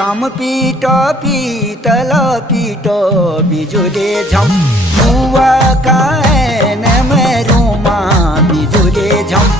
ताम पीट पीतल पीट बिजुले झम बुआ का नमरुमा बिजुले झम